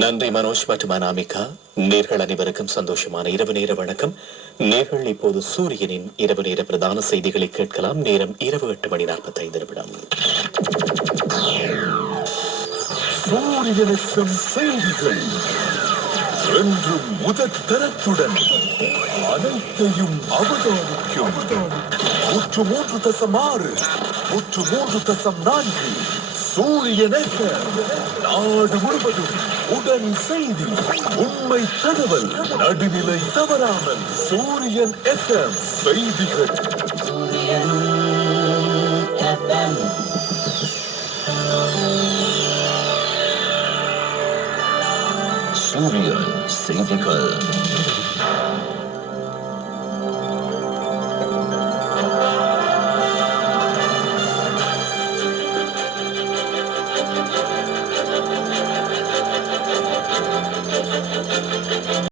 நன்றி மனோஜ் மற்றும் அனாமிகா. நேர்கள் அனைவருக்கும் சந்தோஷமான இரவு நேர வணக்கம். நேர்கள் இப்போது சூரியனின் இரவு நேர பிரதான செய்திகளை கேட்கலாம். நேரம் இரவு 8:45. சூரியன் செய்திகள் என்றும் முதற்தரத்துடன் அனைத்தையும் அவதானிக்கும் 103.6 103.4 சூரியன் நாடு முழுவதும் உடன் செய்தி, உண்மை தகவல், நடுநிலை தவறாமல் சூரியன் FM செய்திகள். சூரியன் செய்திகள்.